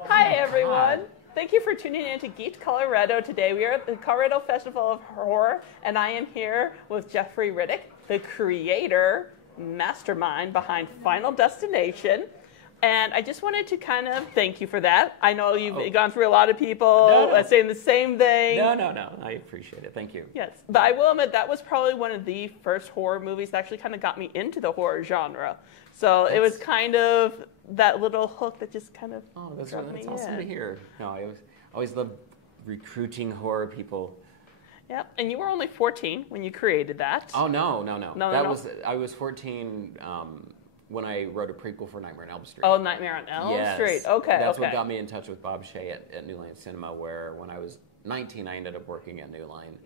Hi, everyone. Thank you for tuning in to Geek Colorado today. We are at the Colorado Festival of Horror, and I am here with Jeffrey Reddick, the creator, mastermind behind Final Destination. And I just wanted to kind of thank you for that. I know you've gone through a lot of people saying the same thing. No. I appreciate it. Thank you. Yes. But I will admit that was probably one of the first horror movies that actually kind of got me into the horror genre. So it was kind of that little hook that just kind of that's awesome to hear. No, I always loved recruiting horror people. Yep. And you were only 14 when you created that. Oh, no. I was 14 when I wrote a prequel for Nightmare on Elm Street. Oh, Nightmare on Elm Street. Okay, That's what got me in touch with Bob Shea at New Line Cinema, where when I was 19, I ended up working at New Line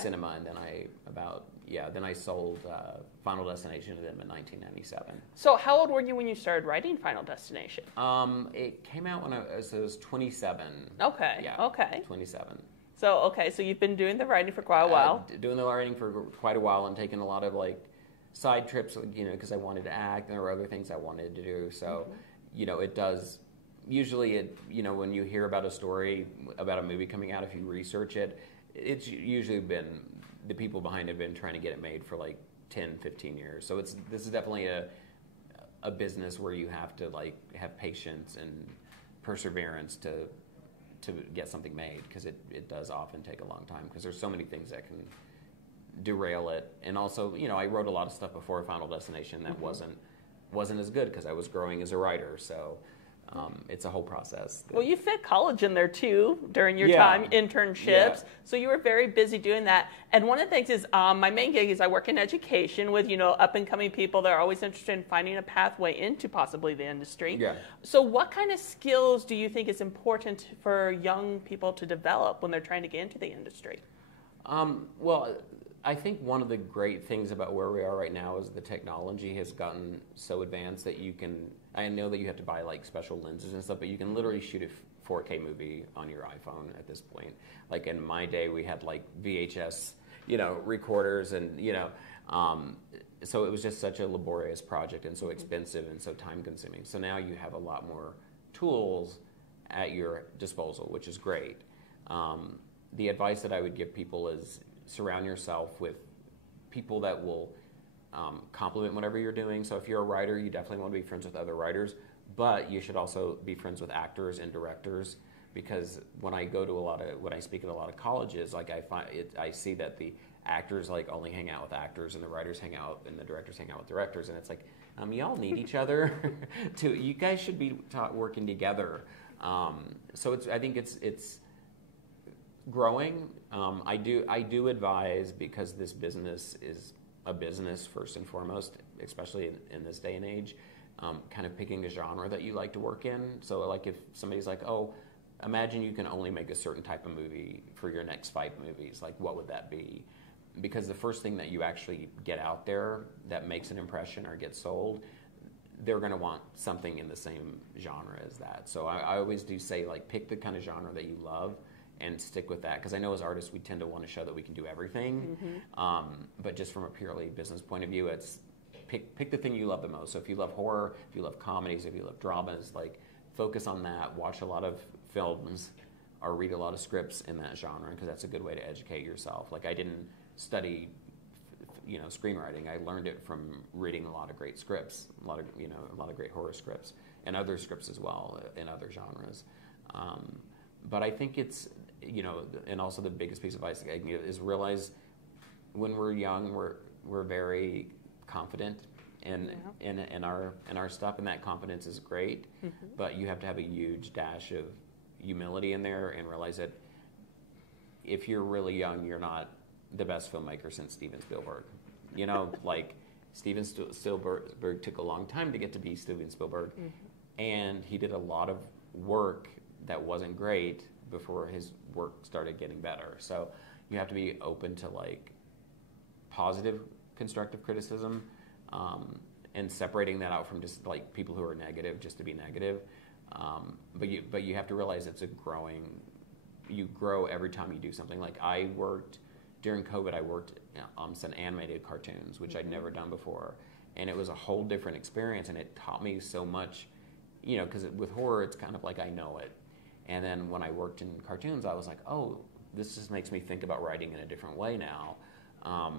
Cinema, and then I sold Final Destination to them in 1997. So how old were you when you started writing Final Destination? It came out when I was 27. Okay. Yeah. Okay. 27. So you've been doing the writing for quite a while. Doing the writing for quite a while and taking a lot of side trips, because I wanted to act and there were other things I wanted to do. So, it does. Usually, when you hear about a story about a movie coming out, if you research it, it's usually been the people behind it have been trying to get it made for 10, 15 years. So this is definitely a business where you have to have patience and perseverance to get something made, because it does often take a long time because there's so many things that can derail it. And also, I wrote a lot of stuff before Final Destination that wasn't as good because I was growing as a writer. So it's a whole process. Well, you fit college in there too during your time, internships. Yeah. So you were very busy doing that. And one of the things is my main gig is I work in education with, up and coming people that are always interested in finding a pathway into possibly the industry. Yeah. So what kind of skills do you think is important for young people to develop when they're trying to get into the industry? Well, I think one of the great things about where we are right now is the technology has gotten so advanced that I know that you have to buy special lenses and stuff, but you can literally shoot a 4K movie on your iPhone at this point. In my day, we had VHS, recorders and, so it was just such a laborious project and so expensive and so time consuming. So now you have a lot more tools at your disposal, which is great. The advice that I would give people is surround yourself with people that will complement whatever you're doing. So if you're a writer, you definitely want to be friends with other writers, but you should also be friends with actors and directors, because when I speak at a lot of colleges, I see that the actors only hang out with actors and the writers hang out and the directors hang out with directors, and it's y'all need each other you guys should be working together. So I think it's growing. I do advise, because this business is a business first and foremost, especially in this day and age, kind of picking a genre that you like to work in. So if somebody's imagine you can only make a certain type of movie for your next 5 movies, what would that be? Because the first thing that you actually get out there that makes an impression or gets sold, they're going to want something in the same genre as that. So I always do say, pick the kind of genre that you love and stick with that, because I know as artists we tend to want to show that we can do everything, but just from a purely business point of view, it's pick the thing you love the most. So if you love horror, if you love comedies, if you love dramas, focus on that. Watch a lot of films or read a lot of scripts in that genre, because that's a good way to educate yourself. I didn't study screenwriting. I learned it from reading a lot of great scripts, a lot of great horror scripts and other scripts as well in other genres. But I think it's, and also the biggest piece of advice I can give is realize when we're young, we're very confident in our stuff, and that confidence is great. But you have to have a huge dash of humility in there and realize that if you're really young, you're not the best filmmaker since Steven Spielberg. Steven Spielberg took a long time to get to be Steven Spielberg, and he did a lot of work that wasn't great before his work started getting better. So you have to be open to positive, constructive criticism, and separating that out from just people who are negative just to be negative. But you have to realize you grow every time you do something. During COVID, I worked on some animated cartoons, which I'd never done before, and it was a whole different experience, and it taught me so much because with horror, it's kind of like I know it. And then when I worked in cartoons, I was like, oh, this just makes me think about writing in a different way now.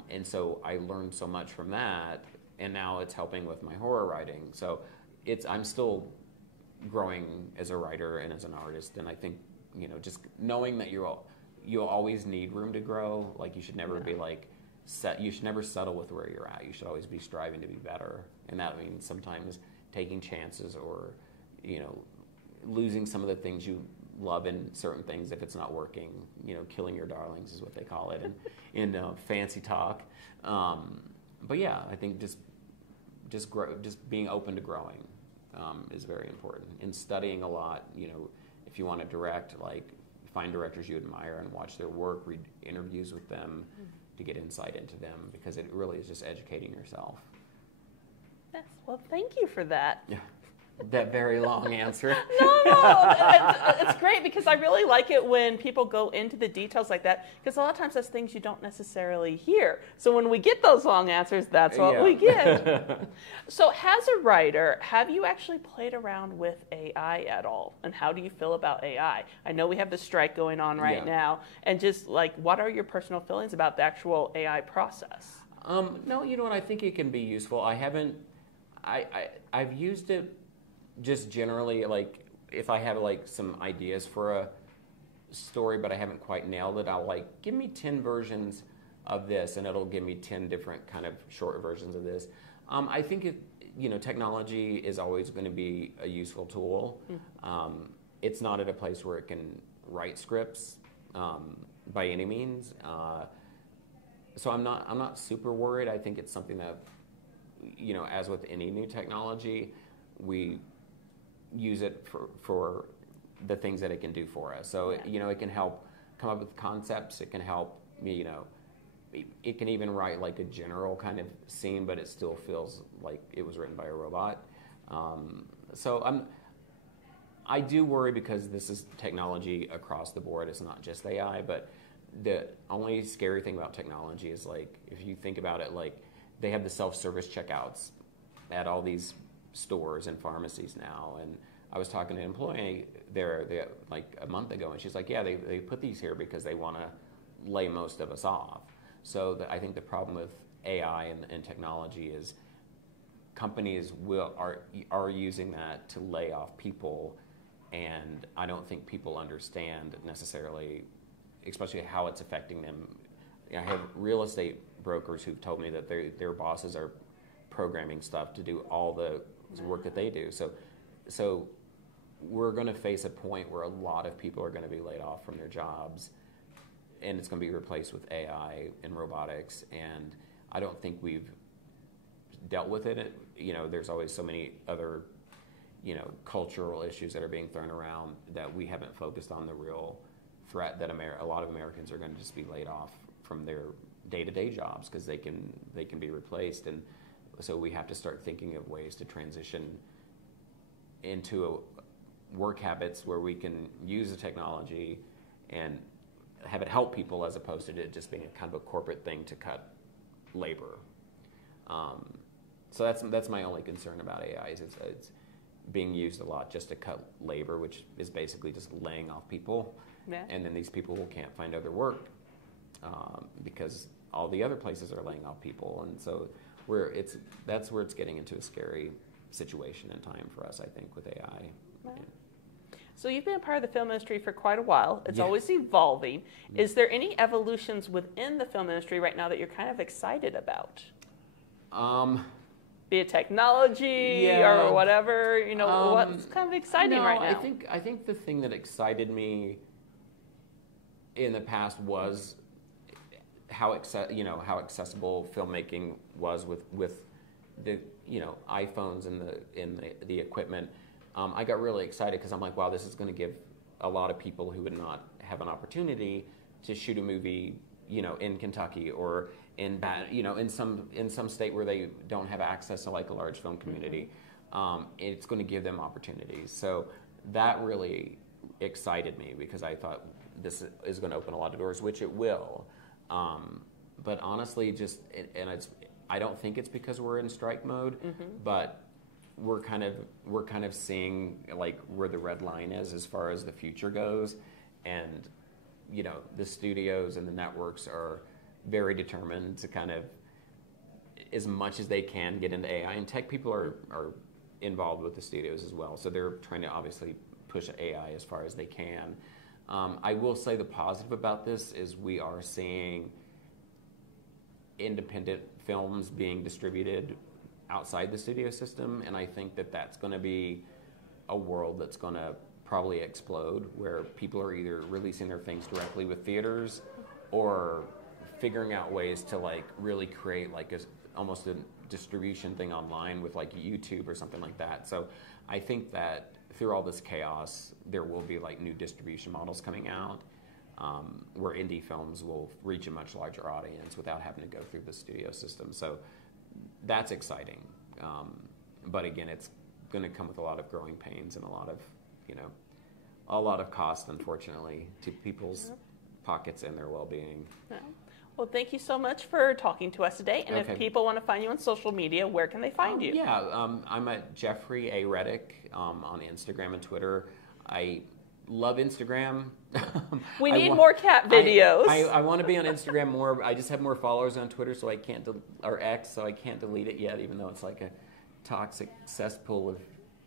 And so I learned so much from that, and now it's helping with my horror writing. So I'm still growing as a writer and as an artist, and I think, just knowing that you'll always need room to grow. Like, you should never be like you should never settle with where you're at. You should always be striving to be better, and that means sometimes taking chances or losing some of the things you love in certain things if it's not working. Killing your darlings is what they call it in fancy talk. But yeah, I think just being open to growing is very important. And studying a lot. If you want to direct, like, find directors you admire and watch their work, read interviews with them to get insight into them, because it really is just educating yourself. Yes. Well, thank you for that. Yeah. That very long answer. No, it's great, because I really like it when people go into the details like that, because a lot of times that's things you don't necessarily hear. So when we get those long answers, that's what we get. So as a writer, have you actually played around with AI at all? And how do you feel about AI? I know we have the strike going on right now, and just like, what are your personal feelings about the actual AI process? No, you know what? I think it can be useful. I've used it just generally, like, if I have like some ideas for a story but I haven't quite nailed it, I'll like, give me 10 versions of this, and it'll give me 10 different kind of short versions of this. I think technology is always going to be a useful tool. It's not at a place where it can write scripts by any means. So I'm not super worried. I think it's something that, as with any new technology, we use it for the things that it can do for us. So, it can help come up with concepts. It can help me, it can even write like a general kind of scene, but it still feels like it was written by a robot. So I do worry, because this is technology across the board. It's not just AI, but the only scary thing about technology is, like, if you think about it, like, they have the self-service checkouts at all these stores and pharmacies now, and I was talking to an employee there like a month ago, and she's like, yeah, they put these here because they want to lay most of us off. So I think the problem with AI and technology is companies are using that to lay off people, and I don't think people understand necessarily, especially how it's affecting them. I have real estate brokers who've told me that their bosses are programming stuff to do all the work that they do. So we're going to face a point where a lot of people are going to be laid off from their jobs, and it's going to be replaced with AI and robotics. And I don't think we've dealt with it. There's always so many other, cultural issues that are being thrown around that we haven't focused on the real threat that a lot of Americans are going to just be laid off from their day-to-day jobs, because they can be replaced. And so we have to start thinking of ways to transition into work habits where we can use the technology and have it help people, as opposed to it just being a kind of a corporate thing to cut labor. So that's my only concern about AI, is it's being used a lot just to cut labor, which is basically just laying off people. Yeah. And then these people can't find other work because all the other places are laying off people. And so that's where it's getting into a scary situation and time for us, I think, with AI. Wow. Yeah. So you've been a part of the film industry for quite a while. It's always evolving. Is there any evolutions within the film industry right now that you're kind of excited about? Be it technology or whatever, what's kind of exciting right now? I think the thing that excited me in the past was how accessible filmmaking was with the iPhones and the equipment. I got really excited because I'm like, wow, this is going to give a lot of people who would not have an opportunity to shoot a movie, in Kentucky or in some state where they don't have access to like a large film community. It's going to give them opportunities. So that really excited me, because I thought this is going to open a lot of doors, which it will. But honestly, I don't think it's because we're in strike mode, but we're kind of seeing like where the red line is as far as the future goes, and the studios and the networks are very determined to kind of, as much as they can, get into AI, and tech people are involved with the studios as well, so they're trying to obviously push AI as far as they can. I will say the positive about this is we are seeing independent films being distributed outside the studio system, and I think that that's going to be a world that's going to probably explode, where people are either releasing their things directly with theaters or figuring out ways to like really create like almost a distribution thing online with like YouTube or something like that. So I think that through all this chaos, there will be like new distribution models coming out, where indie films will reach a much larger audience without having to go through the studio system. So that's exciting. But again, it's going to come with a lot of growing pains and a lot of cost, unfortunately, to people's pockets and their well-being. Yeah. Well, thank you so much for talking to us today. And if people want to find you on social media, where can they find you? I'm at Jeffrey A. Reddick on Instagram and Twitter. I love Instagram. We need more cat videos. I want to be on Instagram more. I just have more followers on Twitter, so I can't or X, so I can't delete it yet, even though it's like a toxic cesspool of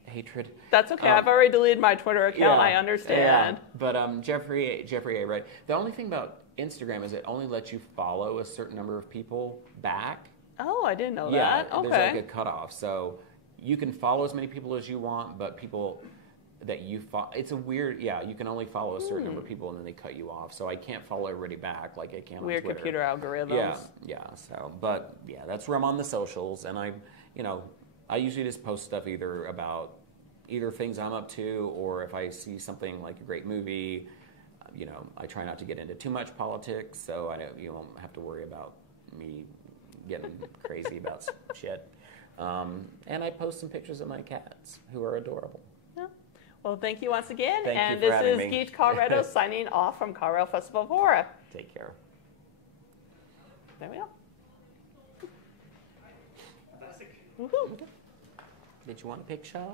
hatred. That's okay. I've already deleted my Twitter account. I understand. Yeah. But Jeffrey A. Reddick. The only thing about Instagram is it only lets you follow a certain number of people back. Oh, I didn't know that. Okay. There's like a cutoff. So you can follow as many people as you want, but people that you follow, it's a weird, you can only follow a certain number of people and then they cut you off. So I can't follow everybody back like I can on Twitter. Weird computer algorithms. So, that's where I'm on the socials, and I usually just post stuff either about things I'm up to, or if I see something like a great movie. I try not to get into too much politics, so you won't have to worry about me getting crazy about shit. And I post some pictures of my cats, who are adorable. Yeah. Well, thank you once again. Thank you for this having is me. Geek Colorado signing off from Colorado Festival of Horror. Take care. There we go. Fantastic. Woohoo. Did you want a picture?